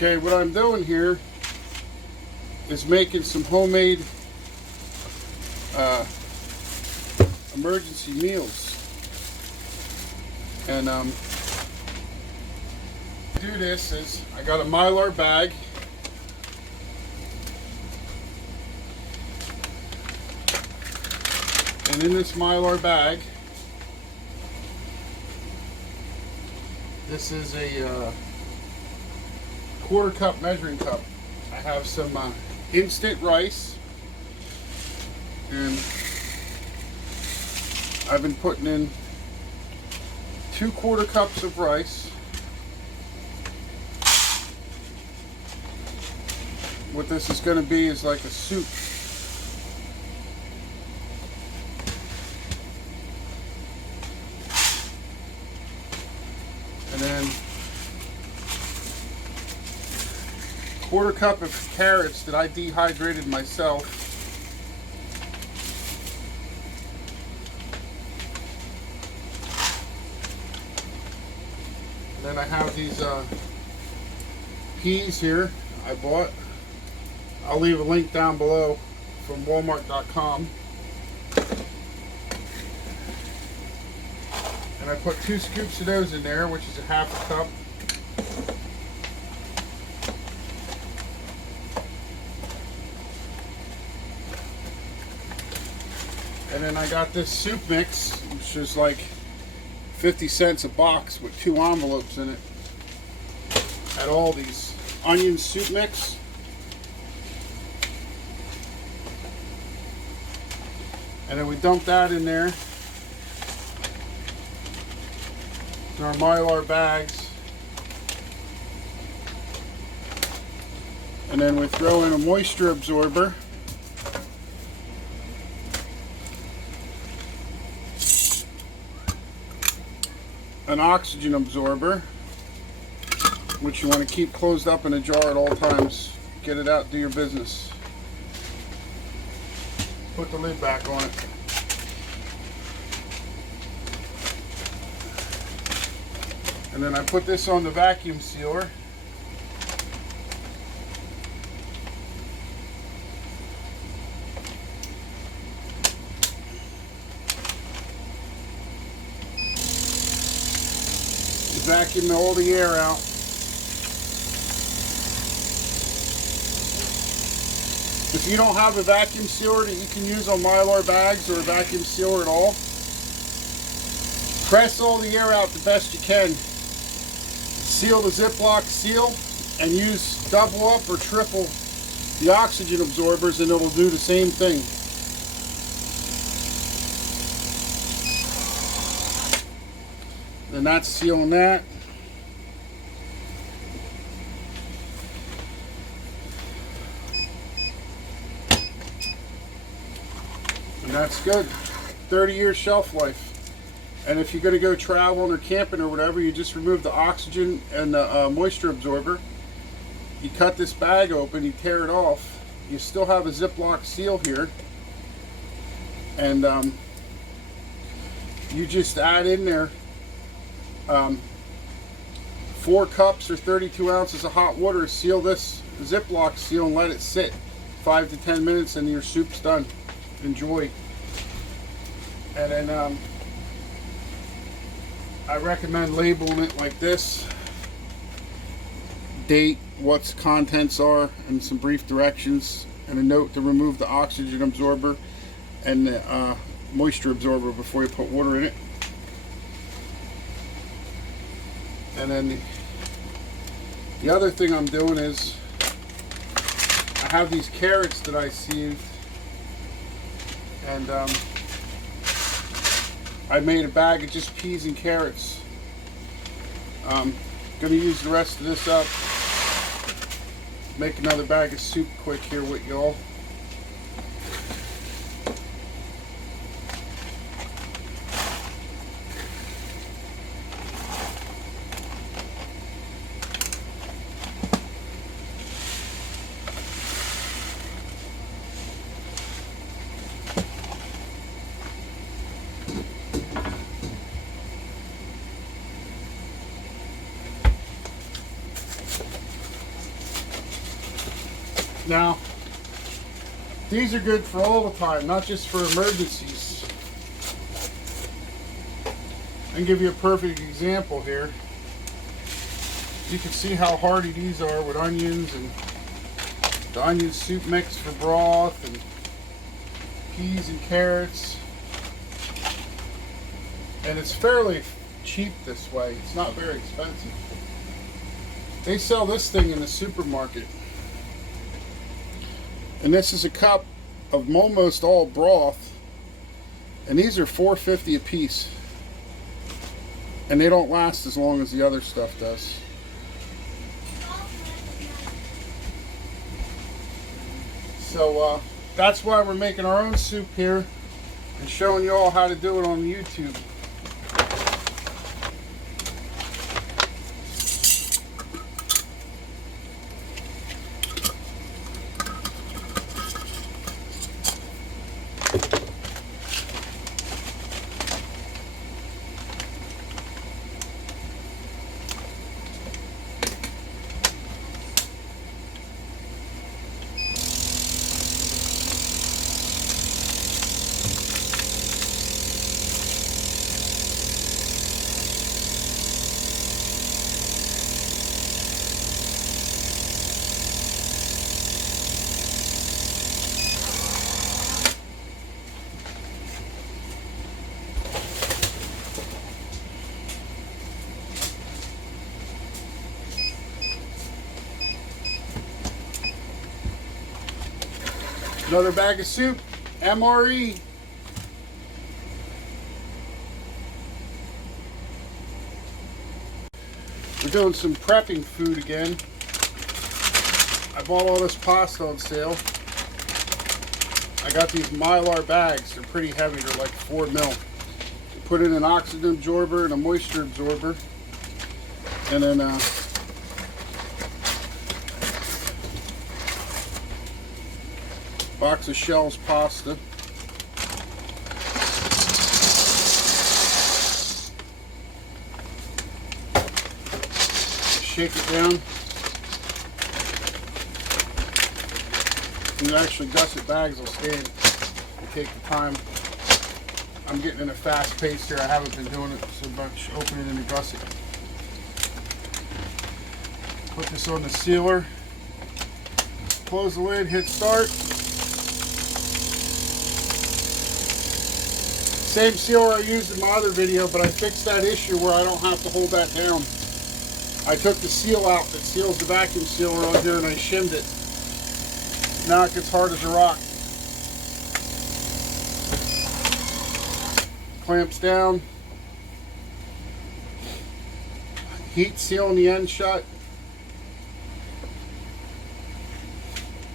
Okay, what I'm doing here is making some homemade emergency meals. And do this is I got a Mylar bag. And in this Mylar bag, this is a quarter cup measuring cup. I have some instant rice, and I've been putting in 2 quarter cups of rice. What this is going to be is like a soup. And then quarter cup of carrots that I dehydrated myself. And then I have these peas here I bought. I'll leave a link down below from walmart.com. And I put 2 scoops of those in there, which is a half a cup. And then I got this soup mix, which is like 50 cents a box with 2 envelopes in it at Aldi's. Onion soup mix. And then we dump that in there in our Mylar bags. And then we throw in a moisture absorber. An oxygen absorber, which you want to keep closed up in a jar at all times. Get it out, do your business. Put the lid back on it. And then I put this on the vacuum sealer. Vacuum all the air out. If you don't have a vacuum sealer that you can use on Mylar bags or a vacuum sealer at all, press all the air out the best you can. Seal the Ziploc seal and use double up or triple the oxygen absorbers and it'll do the same thing. And that's sealing that. And that's good. 30-year shelf life. And if you're going to go traveling or camping or whatever, you just remove the oxygen and the moisture absorber. You cut this bag open, you tear it off. You still have a Ziploc seal here. And you just add in there 4 cups or 32 ounces of hot water. Seal this Ziploc seal and let it sit 5 to 10 minutes and your soup's done. Enjoy. And then I recommend labeling it like this. Date, what contents are, and some brief directions, and a note to remove the oxygen absorber and the moisture absorber before you put water in it. And then the other thing I'm doing is I have these carrots that I sieved, and I made a bag of just peas and carrots. I'm going to use the rest of this up. Make another bag of soup quick here with y'all. Now, these are good for all the time, not just for emergencies. I'll give you a perfect example here. You can see how hardy these are with onions and the onion soup mix for broth and peas and carrots. And it's fairly cheap this way. It's not very expensive. They sell this thing in the supermarket. And this is a cup of almost all broth. And these are $4.50 a piece. And they don't last as long as the other stuff does. So that's why we're making our own soup here and showing you all how to do it on YouTube. Another bag of soup, MRE. We're doing some prepping food again. I bought all this pasta on sale. I got these Mylar bags. They're pretty heavy. They're like 4 mil. You put in an oxygen absorber and a moisture absorber. And then box of Shell's pasta. Shake it down. You actually gusset bags will stand. You take the time. I'm getting in a fast pace here. I haven't been doing it so much. Open it in the gusset. Put this on the sealer. Close the lid, hit start. Same sealer I used in my other video, but I fixed that issue where I don't have to hold that down. I took the seal out that seals the vacuum sealer on here and I shimmed it. Now it gets hard as a rock. Clamps down. Heat sealing the end shut.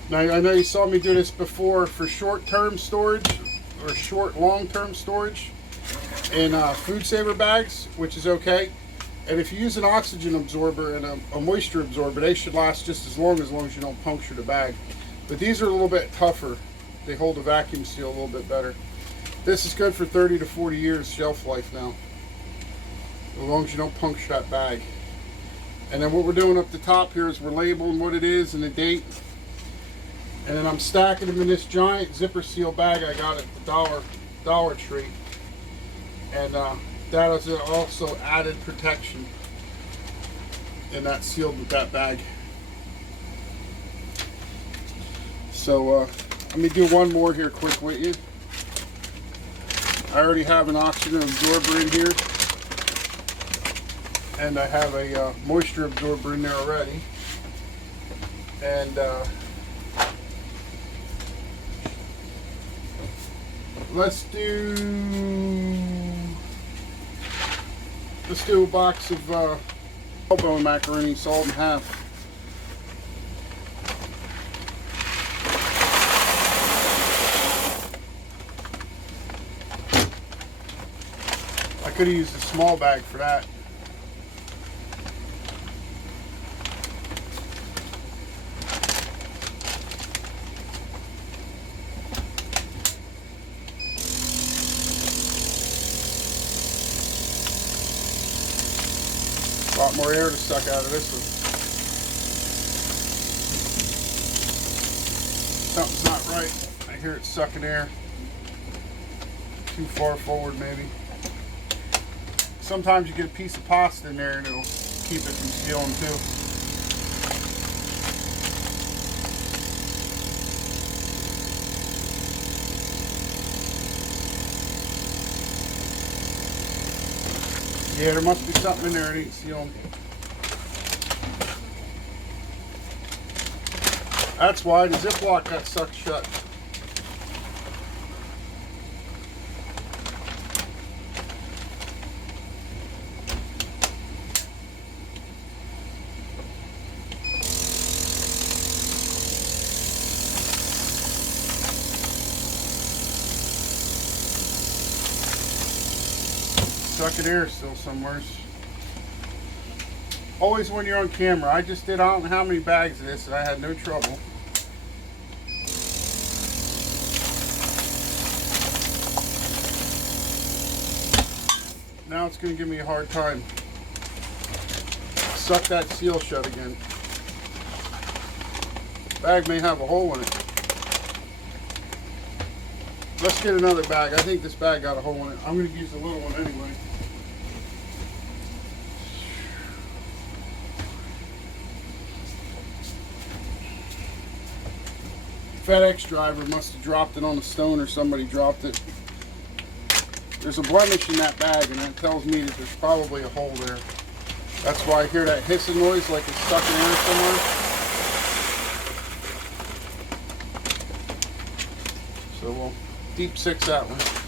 Now I know you saw me do this before for short-term storage or short long-term storage in food saver bags, which is okay. And if you use an oxygen absorber and a moisture absorber, they should last just as long you don't puncture the bag. But these are a little bit tougher. They hold the vacuum seal a little bit better. This is good for 30 to 40 years shelf life now, as long as you don't puncture that bag. And then what we're doing up the top here is we're labeling what it is and the date. And then I'm stacking them in this giant zipper seal bag I got at the Dollar Tree. And that is also added protection. And that's sealed with that bag. So let me do one more here quick with you. I already have an oxygen absorber in here. And I have a moisture absorber in there already. And let's do a box of elbow macaroni, salt and half. I could have used a small bag for that. A lot more air to suck out of this one. Something's not right. I hear it sucking air. Too far forward maybe. Sometimes you get a piece of pasta in there and it'll keep it from sealing too. Yeah, there must be something in there that ain't sealing. That's why the Ziploc got sucked shut. Sucking air still somewhere. Always when you're on camera. I just did I don't know how many bags of this and I had no trouble. Now it's going to give me a hard time. Suck that seal shut again. Bag may have a hole in it. Let's get another bag. I think this bag got a hole in it. I'm going to use the little one anyway. FedEx driver must have dropped it on the stone or somebody dropped it. There's a blemish in that bag and that tells me that there's probably a hole there. That's why I hear that hissing noise like it's stuck in air somewhere. So we'll deep six that one.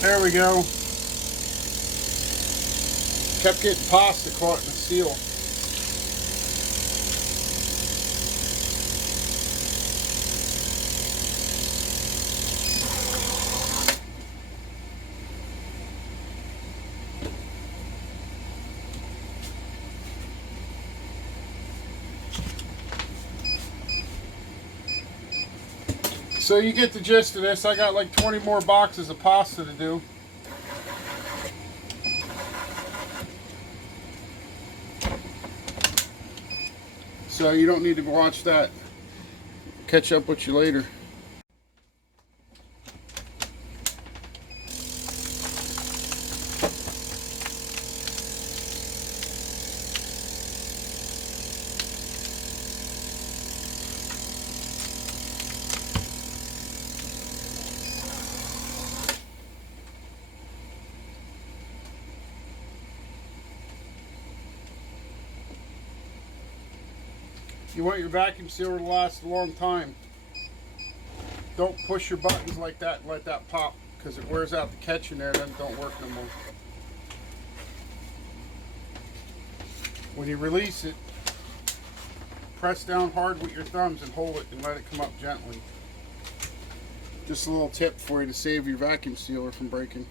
There we go. Kept getting pasta caught in the seal. So you get the gist of this. I got like 20 more boxes of pasta to do. So you don't need to watch that. Catch up with you later. You want your vacuum sealer to last a long time. Don't push your buttons like that and let that pop, because it wears out the catch in there and then it don't work no more. When you release it, press down hard with your thumbs and hold it and let it come up gently. Just a little tip for you to save your vacuum sealer from breaking.